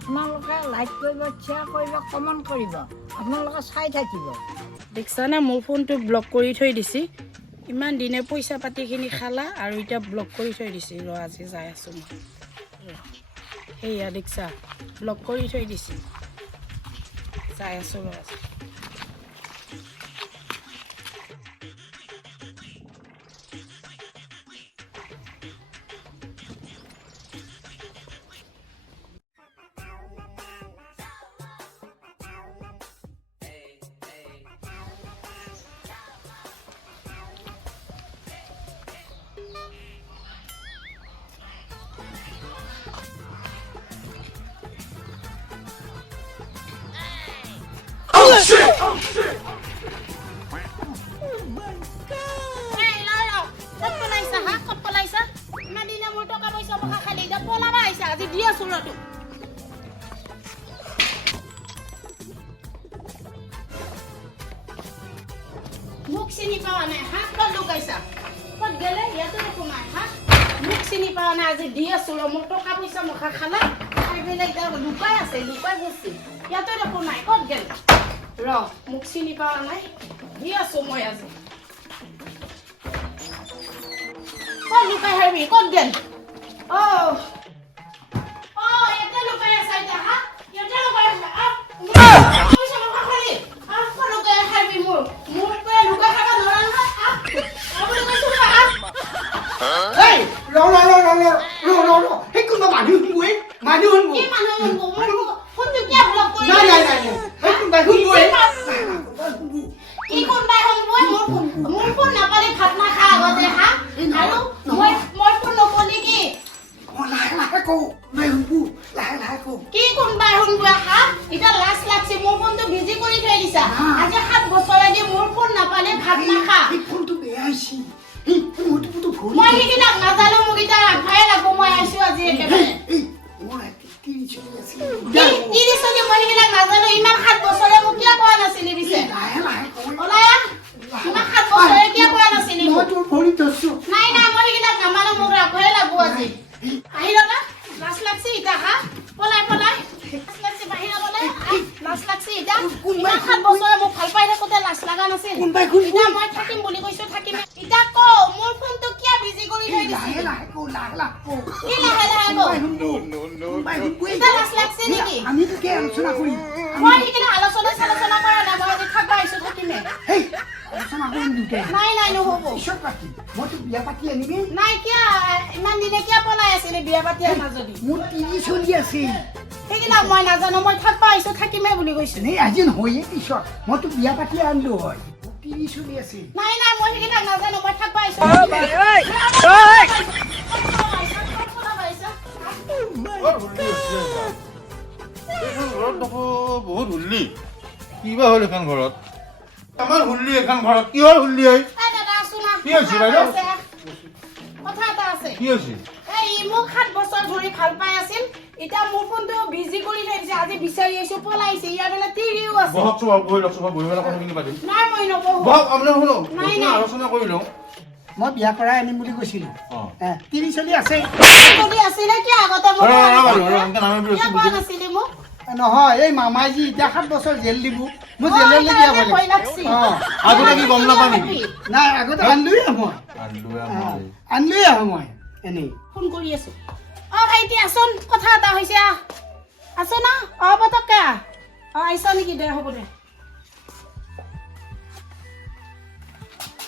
আপোনালোকে লাইক কৰিব শ্বেয়াৰ কৰিব কমেণ্ট কৰিব। আপোনালোকে চাই থাকিব। দেখিছানে মোৰ ফোনটো ব্লক কৰি থৈ দিছি। ইমান দিনে পইচা পাতিখিনি খালা আৰু এতিয়া ব্লক কৰি থৈ দিছি। ৰ, আজি যাই আছোঁ মই। সেয়া দেখিছা ব্লক কৰি থৈ দিছি। যাই আছোঁ ৰ, আজি। মোক চিনি পোৱা নাই হা ক'ত লুকাইছা ক'ত গেলে ইয়াতো একো নাই হা মোক চিনি পোৱা নাই আজি দি আছো ৰ মোৰ টকা পইচা মখা খালা খাই এতিয়া লুকাই আছে লুকাই গৈছে ইয়াতো একো নাই ক'ত গেল ৰ মোক চিনি bara নাই Ni är så många. Kom nu för helvete, kom den. মানুহ হ'ল মানুহ হ'ল মানুহ কোনটাই হলবই কি কোনটাই হলবই মোর মোর ফোন না পালে ভাত না খা আগতে হা? আৰু মই মই ফোন নকলি কি লাহে লাহে কওঁ নাই শুনব লাহে লাহে কওঁ। কি কোনবাই শুনব হা? এতিয়া লাজ লাগছে মোৰ ফোনটো ভিজি কৰি থৈ দিছা। হ্যাঁ। আজি সাত বছৰ আগে মোৰ ফোন নাপালে ভাত নাখা আজি আহি লাজ লাগছে ইতা হা? পলাই পলাই। লাজ লাগছে বাহিৰ ওলাই লাজ লাগছে ইতা। ইমান সাত বছৰে মোক ভালো পাই থাকোতে লাজ লগা নাছিল। কোনবাই শুনবই ইতা মই থাকিম বুলি কৈছো থাকিম। ইতা ক মোৰ ফোনটো কিয় বিজি কৰি থৈ এই লাহে লাহে কওঁ লাহে লাহে কওঁ কি লাহে লাহে ক। কোনোবাই শুনব? কোনোবাই ইতা লাজ লাগছে নেকি? আমি তোকে আলোচনা কৰিম? মই সেইখিনি আলোচনা চালোচনা কৰা নাই মই আজি থাকবা আহিছো থাকিমে। হেই আলোচনা কৰিম দুটাই নাই নাই নহ'ব। পিছত মই তোক বিয়া পাতি আনিবি নাই কিয় ইমান দিনে কিয় পলাই আছিলি বিয়া পাতি আনা যদি। মোৰ তিৰি চলি আছে। সেইবিলাক মই নাজানো মই থাকবা আহিছো থাকিমে বুলি কৈছো। এই আজি নহয়ে পিছত। মই তোক বিয়া পাতি আনিলো হয়। মোৰ চলি আছে। নাই নাই মই সেইবিলাক নাজানো মই থাকবা আহিছো। ঘৰত বহুত হুল্লি কিবা হ'ল এইখন ঘৰত আমাৰ হুল্লি এখন ঘৰত কিহৰ হুল্লি হয় কি হৈছে বাইদেউ? কথা আছে। কি হৈছে? ই মোক সাত বছৰ ধৰি ভালো পাই আছিল। এতিয়া মোৰ ফোনটো বিজি কৰি থৈ দিছে আজি বিচাৰি আহিছো পলাইছে ইয়াৰ বোলে তিৰিও আছে। বহক চব বহি লওক চব বহি পেলাই কথাখিনি পাতিম। নাই মই নবহো বহক আপোনাৰ শুনক নাই, বস্তুটো নাই। আলোচনা কৰি লওঁ। মই বিয়া কৰাই আনিম বুলি কৈছিলো। তিৰি চলি আছে। নহয় এই মামাই এতিয়া সাত বছৰ জেল দিব। মই অ, জেললৈ দিয়া আগতে কি গম নাপা নেকি নাই আগতে আনিলোৱে মই। মই। আনিলোৱে আহোঁ মই। এনেই। ফোন কৰি আছো। অ ভাইটি আছোন কথা এটা হৈছে। আহ আছো না? অ পতককে আহ। অ আহিছ নেকি? দে হ'ব দে।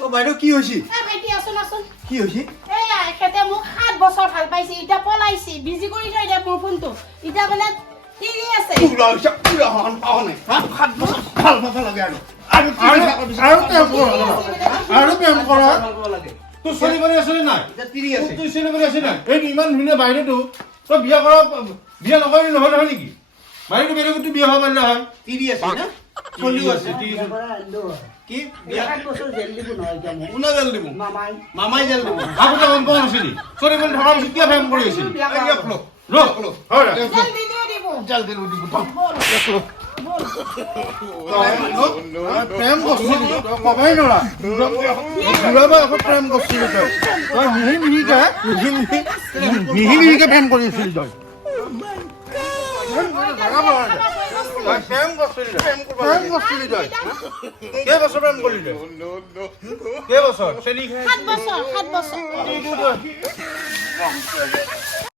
অ বাইদেউ কি হৈছে? এ ভাইটি আছোন আছোন কি হৈছে? এইয়া এখেতে মোক সাত বছৰ ভালো পাইছে। এতিয়া পলাইছে। বিজি কৰি থৈ দে মোৰ ফোনটো। এতিয়া বোলে তিৰি আছে। পুৰা হৈছে পুৰা হন পাৱ নাই। সাত বছৰ ভালো পাব লাগে আৰু। আৰু আৰু প্ৰেম কৰ আৰু প্ৰেম কৰ তো শনিবারে আসে না তুই শনিবারে আসে না এই ইমান ধুনীয়া বাইরেতো তই বিয়া কৰা বিয়া নকৰি নহয় নহয় নেকি? বাইরেতো বেলেগতো বিয়া হ'ব পাৰিলে হয় তিৰি আছে না? চলিও আছে। ঠিক মামাই। জেল দিব। আপুনি চৰি মানে ধৰা কিয় ফেম কৰি আছিল? দিব। প্ৰেম কৰিছিলি ক'বই নোৱাৰা ঘূৰাব আকৌ প্ৰেম তই তই মিহি মিহিকে মিহি মিহি মিহি মিহিকে প্ৰেম কৰিছিলি তই প্ৰেম কৰিছিলি কেইবছৰ প্ৰেম কৰিলি কেইবছৰ